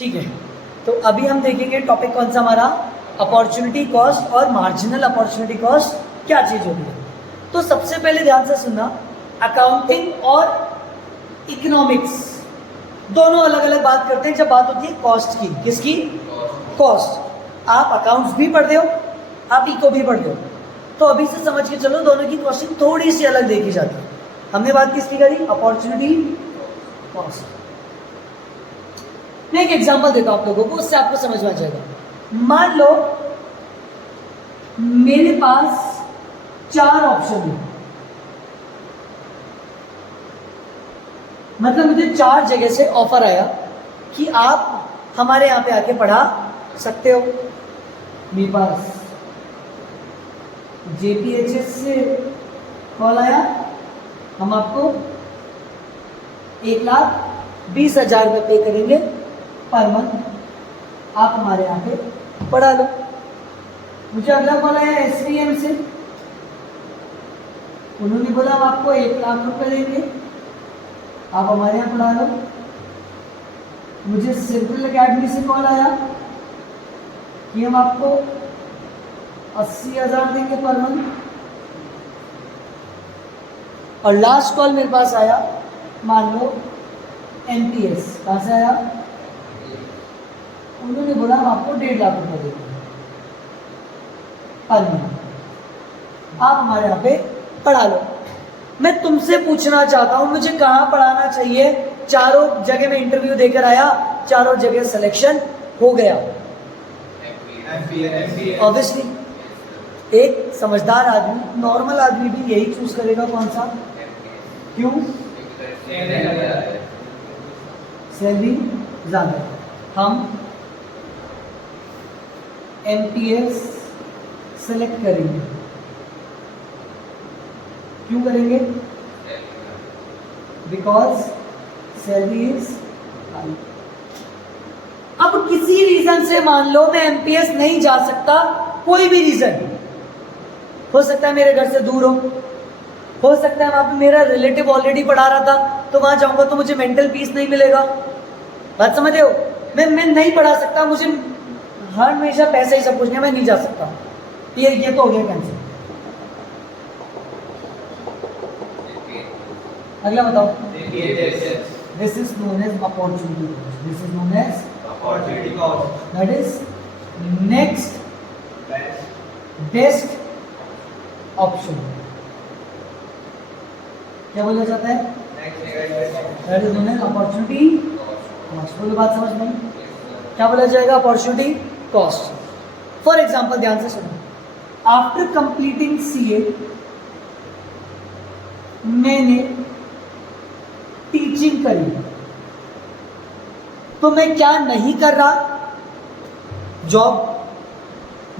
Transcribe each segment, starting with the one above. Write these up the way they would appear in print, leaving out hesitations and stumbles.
ठीक है, तो अभी हम देखेंगे टॉपिक कौन सा हमारा, अपॉर्चुनिटी कॉस्ट और मार्जिनल अपॉर्चुनिटी कॉस्ट क्या चीज होती है। तो सबसे पहले ध्यान से सुनना, अकाउंटिंग और इकोनॉमिक्स दोनों अलग अलग बात करते हैं जब बात होती है कॉस्ट की। किसकी? कॉस्ट। आप अकाउंट्स भी पढ़ते हो, आप इको भी पढ़ते हो, तो अभी से समझ के चलो दोनों की कॉस्टिंग थोड़ी सी अलग देखी जाती है। हमने बात किसकी करी? Opportunity cost. मैं एक एग्जांपल देता हूं आप लोगों को, उससे आपको समझ में आ जाएगा। मान लो मेरे पास 4 ऑप्शन है, मतलब मुझे 4 जगह से ऑफर आया कि आप हमारे यहां पे आके पढ़ा सकते हो। मेरे पास JPHS से कॉल आया, हम आपको 1,20,000 रुपये पे करेंगे पर मंथ, आप हमारे यहाँ पे पढ़ा लो। मुझे अगला कॉल आया SVM से, उन्होंने बोला हम आपको 1,00,000 रुपये देंगे, आप हमारे यहाँ पढ़ा लो। मुझे सेंट्रल अकेडमी से कॉल आया कि हम आपको 80,000 देंगे पर मंथ। और लास्ट कॉल मेरे पास आया, मान लो NPS, कहाँ से आया? उन्होंने बोला हम आपको 1,50,000 रुपये देंगे पर मंथ, आप हमारे यहाँ पे पढ़ा लो। मैं तुमसे पूछना चाहता हूं मुझे कहाँ पढ़ाना चाहिए? चारों जगह में इंटरव्यू देकर आया, चारों जगह सिलेक्शन हो गया। ऑब्वियसली एक समझदार आदमी, नॉर्मल आदमी भी यही चूज करेगा। कौन सा? क्यों? सैलरी ज्यादा है। हम NPS सेलेक्ट करेंगे। क्यों करेंगे? Because salary is high. अब किसी रीजन से मान लो मैं MPS नहीं जा सकता, कोई भी रीजन हो सकता है, मेरे घर से दूर हो सकता है वहां पे मेरा रिलेटिव ऑलरेडी पढ़ा रहा था, तो वहां जाऊंगा तो मुझे मेंटल पीस नहीं मिलेगा। बात समझ रहे हो? मैं नहीं पढ़ा सकता, मुझे हर हमेशा पैसे ही सब कुछ नहीं, मैं नहीं जा सकता। ये तो हो गया कैंसिल। अगला बताओ। This is known as opportunity cost. This is known as opportunity cost. That is next best option. क्या बोला जाता है? That is known as opportunity cost. बोलो, बात समझ में? क्या बोला जाएगा? Opportunity cost. फॉर एग्जाम्पल ध्यान से सुनो, आफ्टर कंप्लीटिंग CA मैंने टीचिंग करी, तो मैं क्या नहीं कर रहा? जॉब।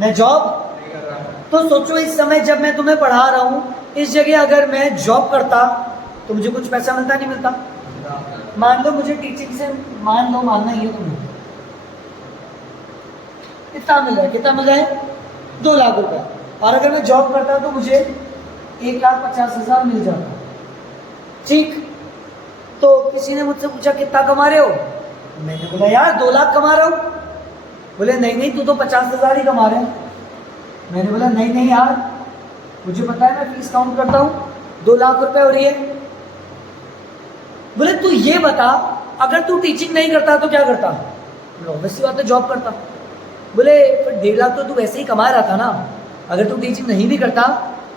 मैं जॉब तो सोचो इस समय जब मैं तुम्हें पढ़ा रहा हूं, इस जगह अगर मैं जॉब करता तो मुझे कुछ पैसा मिलता नहीं मिलता? मान लो मुझे टीचिंग से, मान लो, मानना ही है तुम्हें, कितना मिल रहा है? कितना मिल रहा है? 2,00,000 रुपया। और अगर मैं जॉब करता तो मुझे 1,50,000 मिल जाता। ठीक, तो किसी ने मुझसे पूछा कितना कमा रहे हो? मैंने बोला यार 2,00,000 कमा रहा हूं। बोले नहीं तू तो 50,000 ही कमा रहे हैं। मैंने बोला नहीं यार, मुझे पता है, मैं फीस काउंट करता हूं, 2,00,000 रुपए हो रही है। बोले तू ये बता, अगर तू टीचिंग नहीं करता तो क्या करता? ऑब्वियसली बात है, जॉब करता। बोले फिर 1,50,000 तो तू वैसे ही कमा रहा था ना, अगर तू टीचिंग नहीं भी करता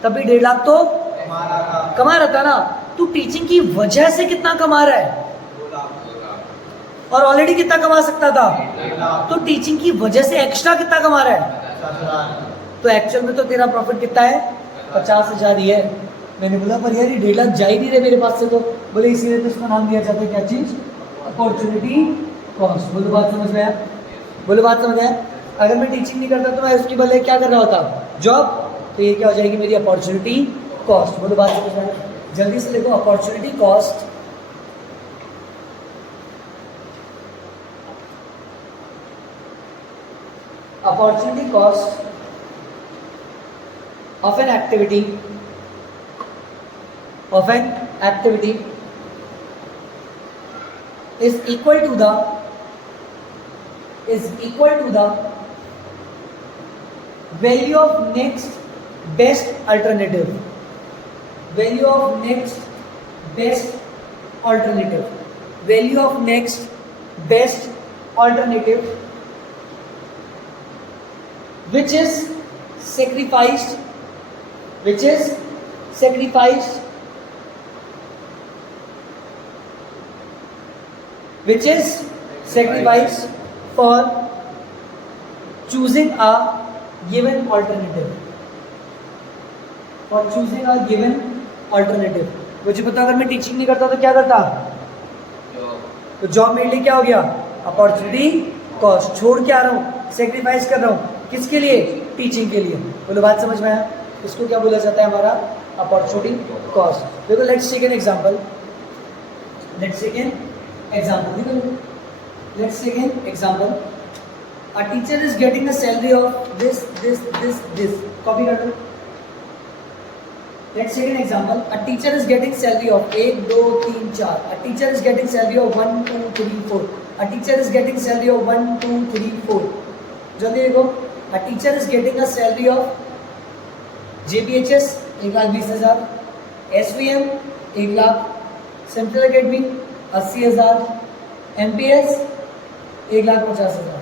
तब भी 1,50,000 तो कमा रहा था ना। तू टीचिंग की वजह से कितना कमा रहा है? 2,00,000। और ऑलरेडी कितना कमा सकता था? तो टीचिंग की वजह से एक्स्ट्रा कितना कमा रहा है? 50,000। तो एक्चुअल में तो तेरा प्रॉफिट कितना है? 50,000 ही है। मैंने बोला पर यार ये 1,50,000 जा ही नहीं रहे मेरे पास से। तो बोले इसीलिए तो इसका नाम दिया जाता है, क्या चीज? Opportunity cost. बोलो, बात समझ में आया? बोलो, बात समझ आया? अगर मैं टीचिंग नहीं करता तो मैं उसकी बदले क्या कर रहा होता? जॉब। तो ये क्या हो जाएगी? मेरी अपॉर्चुनिटी कॉस्ट। बोलो, बात समझ में आया? जल्दी से लिखो, opportunity cost opportunity cost of an activity is equal to the is equal to the value of next best alternative. Value of next best alternative. Value of next best alternative which is sacrificed which is sacrificed for choosing a given alternative. For choosing a given alternative. मुझे पता अगर मैं teaching नहीं करता तो क्या करता? तो जॉब मेरे लिए क्या हो गया? Opportunity cost. छोड़ के आ रहा हूँ, सेक्रीफाइस कर रहा हूँ. किसके लिए? टीचिंग के लिए. बोलो बात समझ में आया? इसको क्या बोला जाता है? हमारा अपॉर्चुनिटी कॉस्ट. देखो let's take an example. Let's take an example. A teacher is getting a salary of this. Copy कर दो. Let's take an example. A teacher is getting salary of 1, 2, 3, 4. A teacher is getting salary of 1, 2, 3, 4. A teacher is getting salary of 1, 2, 3, 4. जल्दी देखो. A teacher is getting a salary of JPHS 1,20,000, SVM 1 lakh, Central Academy 80,000, MPS 1,50,000.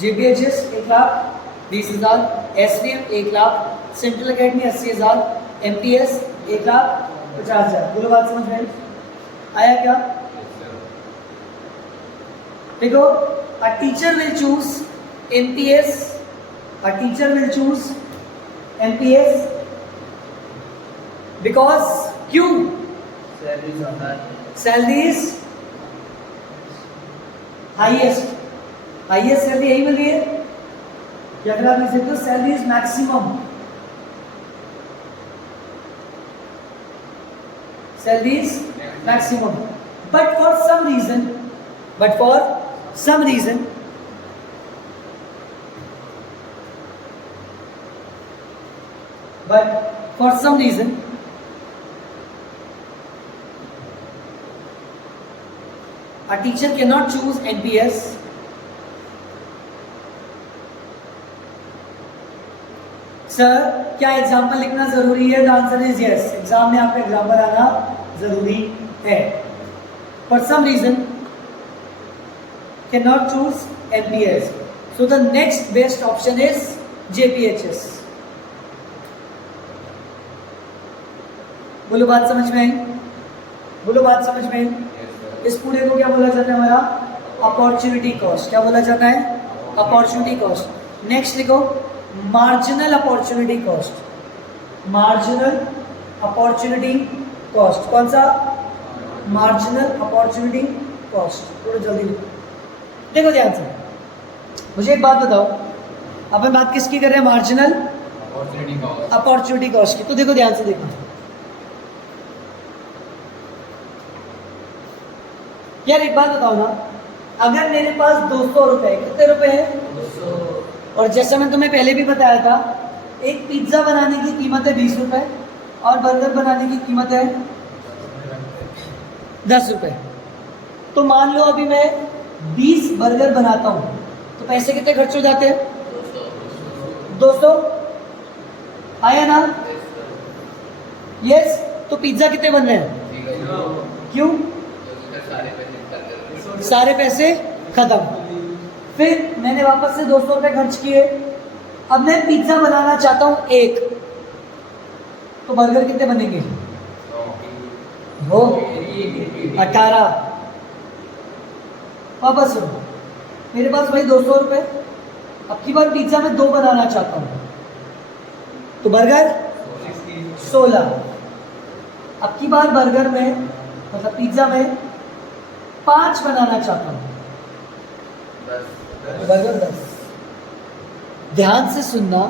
JPHS 1,20,000, SVM 1 lakh, central academy 80,000, MPS 1,50,000. बोलो बात समझ में आया क्या? देखो, a teacher will choose MPS. A teacher will choose MPS because क्यों? Salary is highest. Highest salary यही मिल रही है, या फिर आप लिख सकते हो salary is maximum. Salary is maximum. But for some reason a teacher cannot choose NPS. Sir क्या एग्जाम्पल लिखना जरूरी है? The answer is yes. Exam में आपका एग्जाम्पल आना जरूरी है. For some reason can not choose NPS, so the next best option is JPHS. बोलो बात समझ में आई? बोलो बात समझ में आई? इस पूरे को क्या बोला जाता है? हमारा अपॉर्चुनिटी कॉस्ट. क्या बोला जाता है? Opportunity cost. नेक्स्ट लिखो marginal opportunity cost. Marginal opportunity cost. कौन सा? Marginal opportunity cost. थोड़ा जल्दी देखो ध्यान से. मुझे एक बात बताओ, अपन बात किसकी कर रहे हैं? मार्जिनल अपॉर्चुनिटी कॉस्ट की. तो देखो ध्यान से देखो यार, एक बात बताओ ना, अगर मेरे पास 200 रुपए, कितने रुपए हैं? 200. और जैसा मैं तुम्हें पहले भी बताया था, एक पिज्ज़ा बनाने की कीमत है 20 रुपए और बर्गर बनाने की कीमत है 10 रुपए. तो मान लो अभी मैं 20 बर्गर बनाता हूँ, तो पैसे कितने खर्च हो जाते हैं? 200. आया ना? यस. तो पिज्ज़ा कितने बन रहे हैं? क्यों? सारे पैसे खत्म. फिर मैंने वापस से 200 रुपये खर्च किए. अब मैं पिज्ज़ा बनाना चाहता हूँ एक, तो बर्गर कितने बनेंगे? हो 18. वापस सुनो, मेरे पास भाई 200 रुपये. अब की बार पिज्ज़ा मैं 2 बनाना चाहता हूँ, तो बर्गर 16. अब की बार बर्गर में मतलब पिज्ज़ा में 5 बनाना चाहता हूँ, बर्गर 10. ध्यान से सुनना,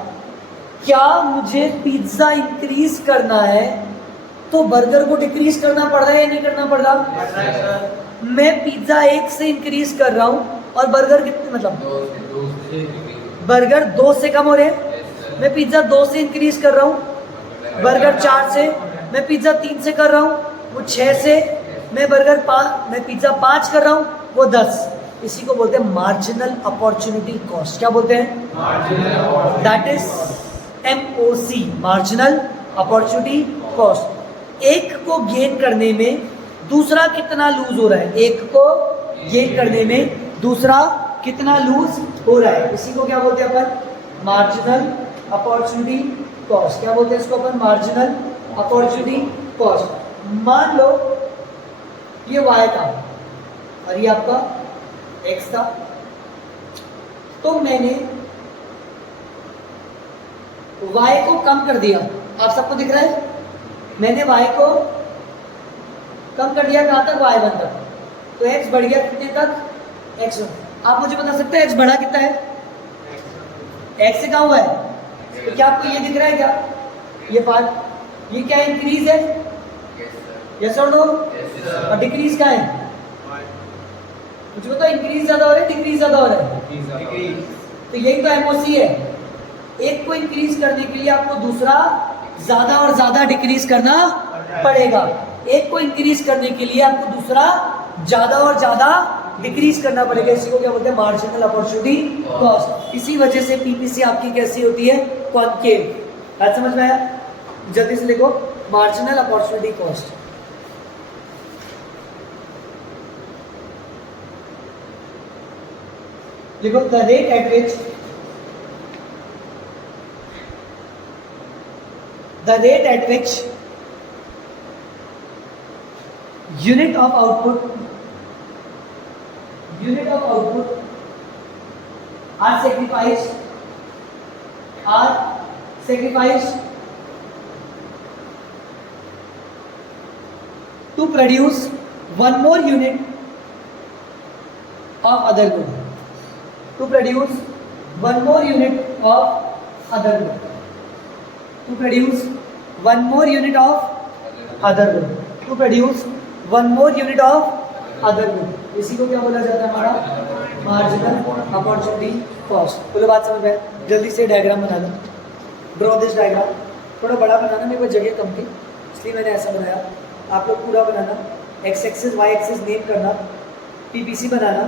क्या मुझे पिज्ज़ा इंक्रीज करना है तो तो बर्गर को डिक्रीज करना पड़ रहा है या नहीं करना पड़ रहा? मैं पिज्जा 1 से इंक्रीज कर रहा हूँ और बर्गर कितने, मतलब बर्गर 2 से कम हो रहे हैं। मैं पिज्जा 2 से इंक्रीज कर रहा हूँ, बर्गर 4 से। मैं पिज्जा 3 से कर रहा हूँ, वो 6 से। मैं पिज्जा 5 कर रहा हूँ, वो 10। इसी को बोलते हैं मार्जिनल अपॉर्चुनिटी कॉस्ट। क्या बोलते हैं? That is MOC, marginal opportunity cost. एक को गेन करने में दूसरा कितना लूज हो रहा है, एक को गेन करने में दूसरा कितना लूज हो रहा है, इसी को क्या बोलते हैं अपन? Marginal opportunity cost. क्या बोलते हैं इसको अपन? Marginal opportunity cost. मान लो ये y था और ये आपका x था, तो मैंने y को कम कर दिया। आप सबको दिख रहा है? मैंने y को कम कर दिया, कहाँ तक? y1 तक। तो x बढ़ गया कितने तक? x1। आप मुझे बता सकते हैं x बढ़ा कितना है? x से कहाँ हुआ है? तो क्या आपको ये दिख रहा है क्या, ये पार्ट? ये क्या इंक्रीज है? यस और नो? और डिक्रीज क्या है? मुझे बताओ, इंक्रीज ज्यादा हो रहा है, डिक्रीज ज्यादा हो रहा है? तो यही तो MOC है। एक को इंक्रीज करने के लिए आपको दूसरा ज्यादा और ज्यादा डिक्रीज करना पड़ेगा। एक को इंक्रीज करने के लिए आपको दूसरा ज्यादा और ज्यादा डिक्रीज करना पड़ेगा। इसी को क्या बोलते हैं? Marginal opportunity cost. इसी वजह से PPC आपकी कैसी होती है? कॉनकेव। बात समझ में आया? जल्दी से लिखो, मार्जिनल अपॉर्चुनिटी कॉस्ट। देखो, the rate at which unit of output are sacrificed to produce one more unit of other good. To produce one more unit of other good. To produce one more unit of other good. To produce one more unit of other good. इसी को क्या बोला जाता है? हमारा marginal opportunity cost. बोलो, बात समझ में? जल्दी से डायग्राम बना लो। Draw this diagram. थोड़ा बड़ा बनाना, मेरे पास जगह कम थी इसलिए मैंने ऐसा बनाया। आप लोग पूरा बनाना, X axis Y axis name करना, PPC बनाना।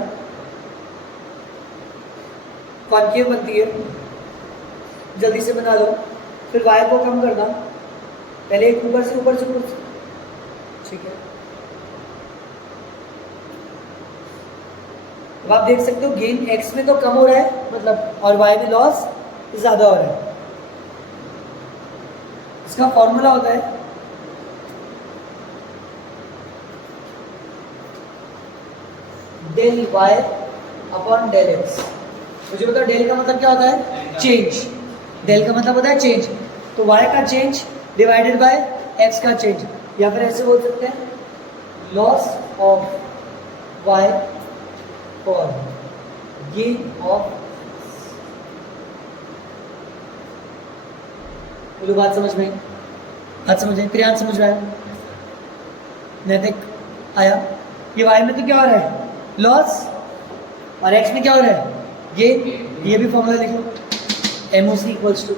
कॉनकेव बनती है, जल्दी से बना लो। फिर y को कम करना, पहले एक ऊपर से ठीक है। अब आप देख सकते हो गेन x में तो कम हो रहा है, मतलब, और y में लॉस ज्यादा हो रहा है। इसका फॉर्मूला होता है del y upon del x। मुझे बताओ, डेल का मतलब क्या होता है? चेंज। डेल का मतलब होता है चेंज। तो y का चेंज डिवाइडेड बाय x का चेंज, या फिर ऐसे बोल सकते हैं loss of y for gain of. बोलो, बात समझ में? बात समझ में? प्रियांश समझ रहा है? नैतिक आया? ये y में तो क्या हो रहा है? लॉस, और x में क्या हो रहा है? गेन। ये भी फॉर्मूला लिख लो, MOC इक्वल्स टू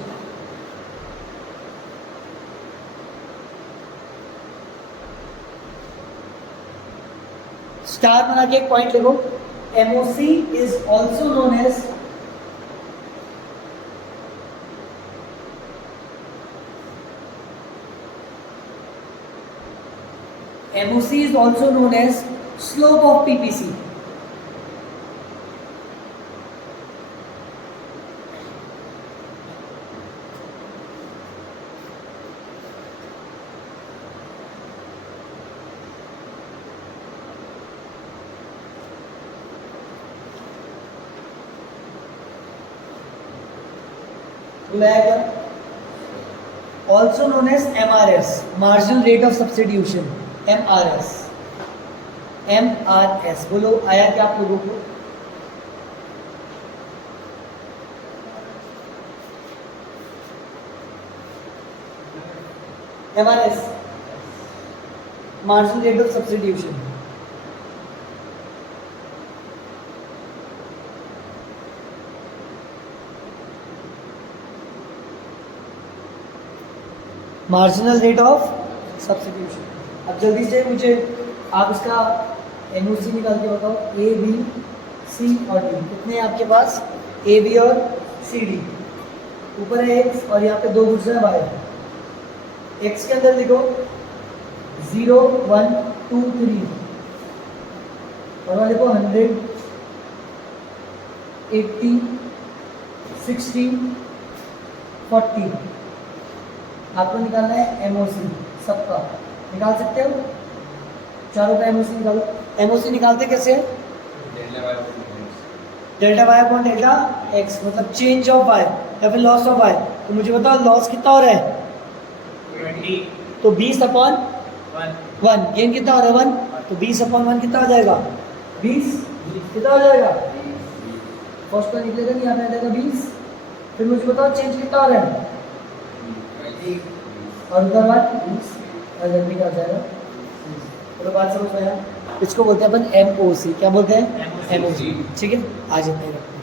स्टार बना के एक पॉइंट लिखो। MOC is also known as slope of PPC। also known as MRS, marginal rate of substitution। MRS बोलो, आया क्या आप लोगों को? MRS marginal rate of substitution. Marginal rate of substitution. अब जल्दी से मुझे आप इसका एनओसी निकाल के बताओ। ए बी सी और डी कितने हैं आपके पास? ए बी और सी डी। ऊपर है एक्स और यहाँ पे दो गुड्स है वाई। एक्स के अंदर लिखो 0 1 2 3 और वहाँ लिखो 100 80 60 40। आपको निकालना है एमओसी सबका। निकाल सकते हो? चारों का एमओसी निकालो। एमओसी निकालते कैसे हैं? Delta Y upon delta X, मतलब चेंज ऑफ वाई या फिर लॉस ऑफ वाई। तो मुझे बताओ लॉस कितना हो रहा है? 20 तो 20 अपॉन 1। गेन कितना हो रहा है? 1। तो 20 अपॉन 1 कितना हो जाएगा? 20 कितना हो जाएगा? फर्स्ट का निकलेगा नहीं, यहाँ पे आ जाएगा 20। फिर मुझे बताओ चेंज कितना हो रहा है? और उधर बात 20 और जल्दी का आ जाएगा। चलो बात समझ में आया। इसको बोलते हैं अपन एमओसी। क्या बोलते हैं? एमओसी। ठीक है, आ जाते हैं।